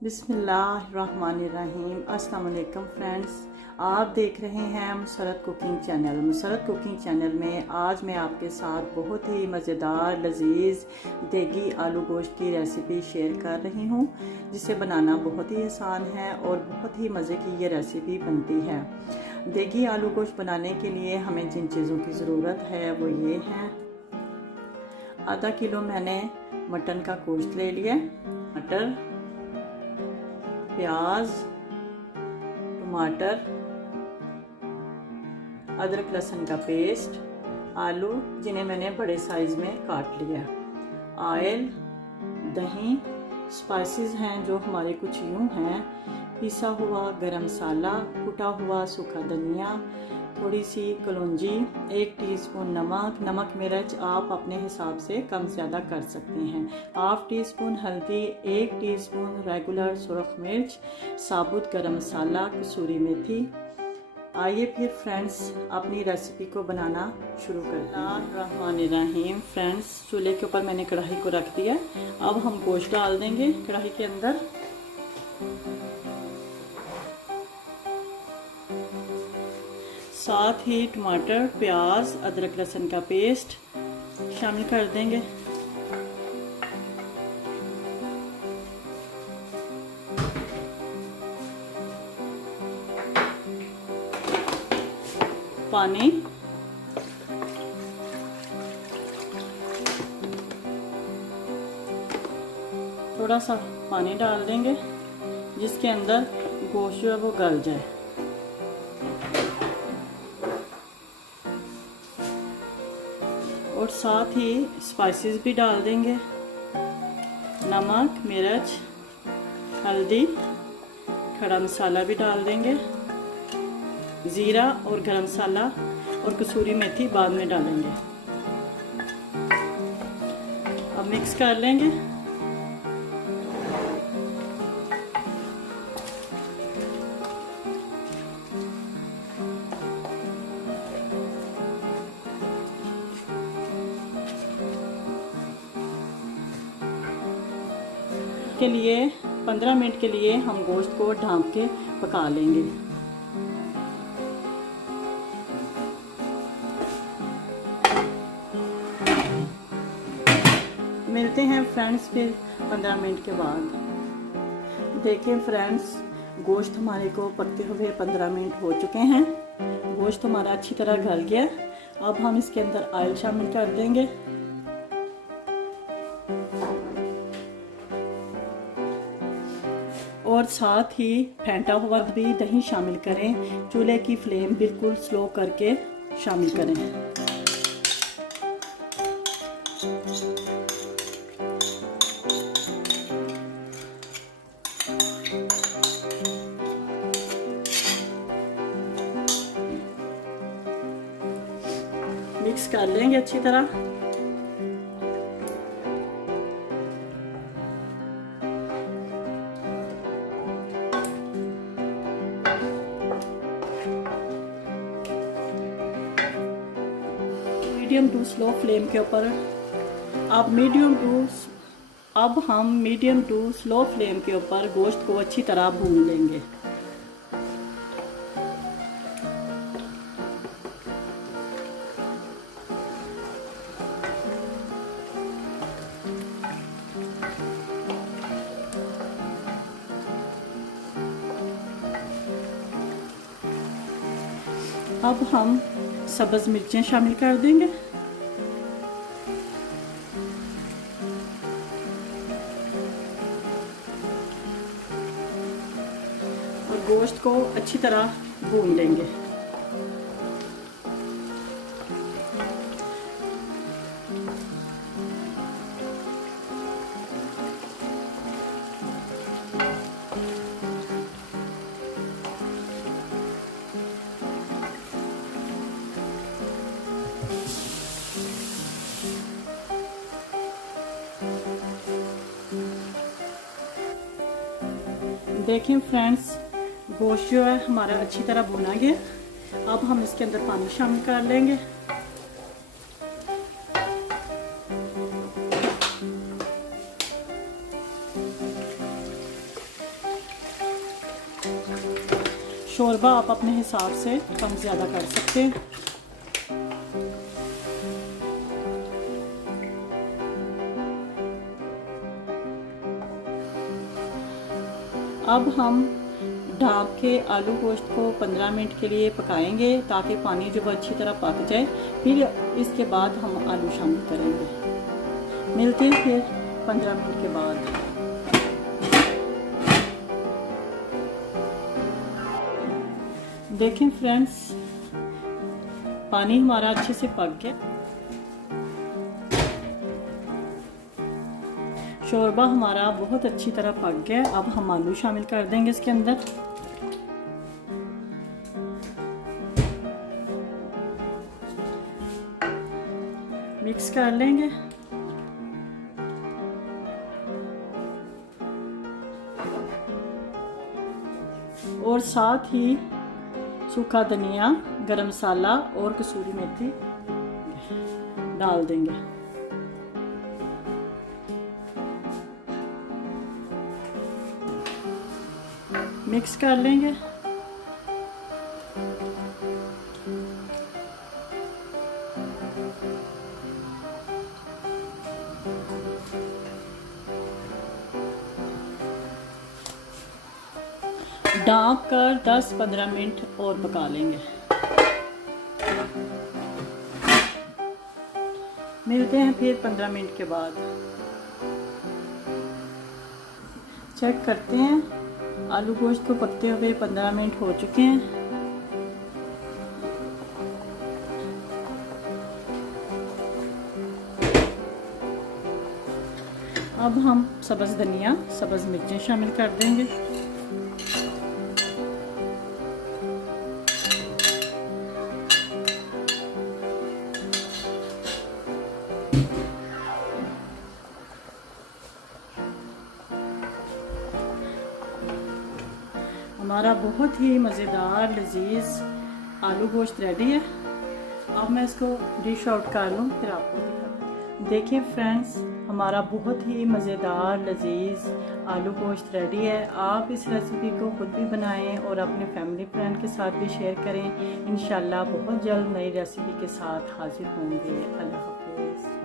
बिस्मिल्लाहिर्रहमानिर्रहीम। अस्सलाम वालेकुम फ्रेंड्स, आप देख रहे हैं Musarrat cooking channel. Musarrat cooking channel में आज मैं आपके साथ बहुत ही मज़ेदार लजीज देगी आलू गोश्त की रेसिपी शेयर कर रही हूँ, जिसे बनाना बहुत ही आसान है और बहुत ही मज़े की ये रेसिपी बनती है। देगी आलू गोश्त बनाने के लिए हमें जिन चीज़ों की ज़रूरत है वो ये हैं। आधा किलो मैंने मटन का गोश्त ले लिया, मटर, प्याज, टमाटर, अदरक लहसुन का पेस्ट, आलू जिन्हें मैंने बड़े साइज़ में काट लिया, ऑयल, दही, स्पाइसेस हैं जो हमारे कुछ यूँ हैं, पिसा हुआ गरम मसाला, कुटा हुआ सूखा धनिया, थोड़ी सी कलौंजी, 1 टीस्पून नमक मिर्च आप अपने हिसाब से कम ज़्यादा कर सकते हैं, हाफ टी स्पून हल्दी, 1 टीस्पून रेगुलर सुरख मिर्च, साबुत गरम मसाला, कसूरी मेथी। आइए फिर फ्रेंड्स अपनी रेसिपी को बनाना शुरू करते हैं। फ्रेंड्स, चूल्हे के ऊपर मैंने कढ़ाई को रख दिया। अब हम गोश्त डाल देंगे कढ़ाई के अंदर। साथ ही टमाटर, प्याज, अदरक लहसुन का पेस्ट शामिल कर देंगे। पानी, थोड़ा सा पानी डाल देंगे जिसके अंदर गोश्त जो है वो गल जाए। और साथ ही स्पाइसेस भी डाल देंगे, नमक, मिर्च, हल्दी, खड़ा मसाला भी डाल देंगे, ज़ीरा और गरम मसाला और कसूरी मेथी बाद में डालेंगे। अब मिक्स कर लेंगे। के लिए 15 मिनट के लिए हम गोश्त को ढाँप के पका लेंगे। मिलते हैं फ्रेंड्स फिर 15 मिनट के बाद। देखें फ्रेंड्स, गोश्त हमारे को पकते हुए 15 मिनट हो चुके हैं। गोश्त हमारा अच्छी तरह गल गया। अब हम इसके अंदर ऑयल शामिल कर देंगे। और साथ ही फेंटा हुआ भी दही शामिल करें। चूल्हे की फ्लेम बिल्कुल स्लो करके शामिल करें। मिक्स कर लेंगे अच्छी तरह। मीडियम टू स्लो फ्लेम के ऊपर अब हम मीडियम टू स्लो फ्लेम के ऊपर गोश्त को अच्छी तरह भून लेंगे। अब हम सब्ज़ मिर्चें शामिल कर देंगे। और गोश्त को अच्छी तरह भून लेंगे। देखें फ्रेंड्स, गोश्त जो है हमारा अच्छी तरह भुना गया। अब हम इसके अंदर पानी शामिल कर लेंगे। शोरबा आप अपने हिसाब से कम ज़्यादा कर सकते हैं। अब हम ढक के आलू गोश्त को 15 मिनट के लिए पकाएंगे ताकि पानी जो अच्छी तरह पक जाए। फिर इसके बाद हम आलू शामिल करेंगे। मिलते हैं फिर 15 मिनट के बाद। देखें फ्रेंड्स, पानी हमारा अच्छे से पक गया। शोरबा हमारा बहुत अच्छी तरह पक गया। अब हम आलू शामिल कर देंगे इसके अंदर। मिक्स कर लेंगे। और साथ ही सूखा धनिया, गरम मसाला और कसूरी मेथी डाल देंगे। मिक्स कर लेंगे। ढक कर 10-15 मिनट और पका लेंगे। मिलते हैं फिर 15 मिनट के बाद। चेक करते हैं, आलू गोश्त को पकते हुए 15 मिनट हो चुके हैं। अब हम सब्ज़ धनिया, सब्ज़ मिर्चें शामिल कर देंगे। हमारा बहुत ही मज़ेदार लजीज आलू गोश्त रेडी है। अब मैं इसको डिश आउट कर लूँ, फिर आपको दिखाती हूँ। देखिए फ्रेंड्स, हमारा बहुत ही मज़ेदार लजीज आलू गोश्त रेडी है। आप इस रेसिपी को खुद भी बनाएं और अपने फैमिली फ्रेंड के साथ भी शेयर करें। इंशाल्लाह बहुत जल्द नई रेसिपी के साथ हाजिर होंगे। अल्लाह हाफ़िज़।